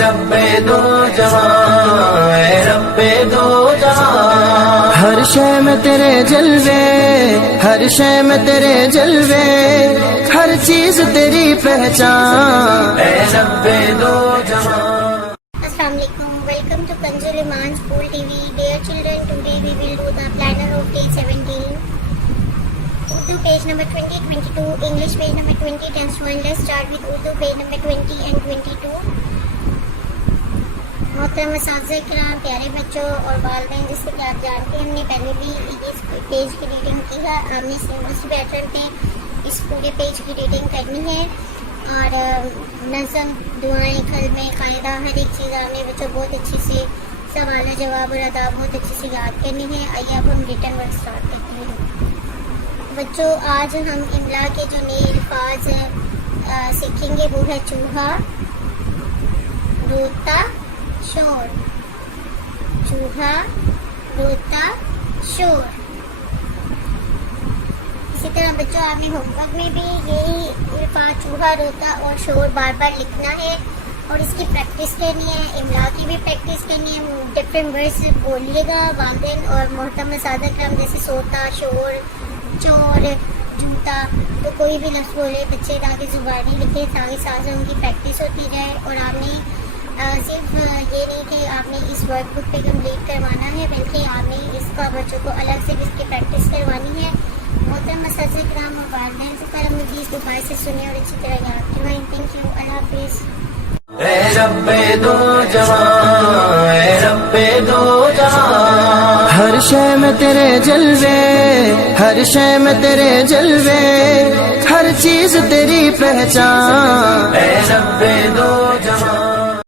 رب دو جہاں، اے رب دو جہاں، ہر شے میں تیرے جلوے، ہر شے میں تیرے جلوے، ہر چیز تیری پہچان، اے رب دو جہاں۔ السلام علیکم، ویلکم ٹو کنزل ایمان school T V. Dear children, today we will do the planner of day 17. Urdu page number 20, 22, English page number 20, tense 1. Let's start with Urdu page number 20 and 22. محترم اساتذہ کرام، پیارے بچوں اور والدین، جس سے کہ آپ جانتے ہیں ہم نے پہلے بھی اس پیج کی ریڈنگ کی ہے. ہم نے اسی پیٹرن پہ اس پورے پیج کی ریڈنگ کرنی ہے اور نظم، دعائیں، کلمے، قاعدہ، ہر ایک چیز آپ نے بچوں بہت اچھی سے سوال و جواب اور اداب بہت اچھی سے یاد کرنی ہے. آئیے اب ہم ریٹن ورک اسٹارٹ کرتے ہیں. بچوں آج ہم املا کے جو نئے الفاظ سیکھیں گے وہ ہے چوہا، روتا، شور. چوہا، روتا، شور. اسی طرح بچوں آپ نے ہوم ورک میں بھی یہی الفاظ چوہا، روتا اور شور بار بار لکھنا ہے اور اس کی پریکٹس کرنی ہے. املا کی بھی پریکٹس کرنی ہے. ڈفرینٹ ورڈس بولیے گا والدین اور محترم اساتذہ کرام، جیسے سوتا، شور، چور، جوتا. تو کوئی بھی لفظ بولے بچے تاکہ زبانی لکھے، تاکہ ساتھ ان کی پریکٹس ہوتی جائے. اور آپ نے صرف یہ نہیں کہ آپ نے اس ورک بک پہ کمپلیٹ کروانا ہے، بلکہ آپ نے اس کا بچوں کو الگ سے اس کی پریکٹس کروانی ہے. محترم اساتذہ کرام اور والدین سے کرم مزید دوبارہ سے سنیں اور اچھی طرح یاد کروائیں. Thank you. اللہ حافظ. اے رب دو جہاں، اے رب دو جہاں، ہر شے میں تیرے جلوے، ہر شے میں تیرے جلوے، ہر چیز تیری پہچان، اے رب دو جہاں.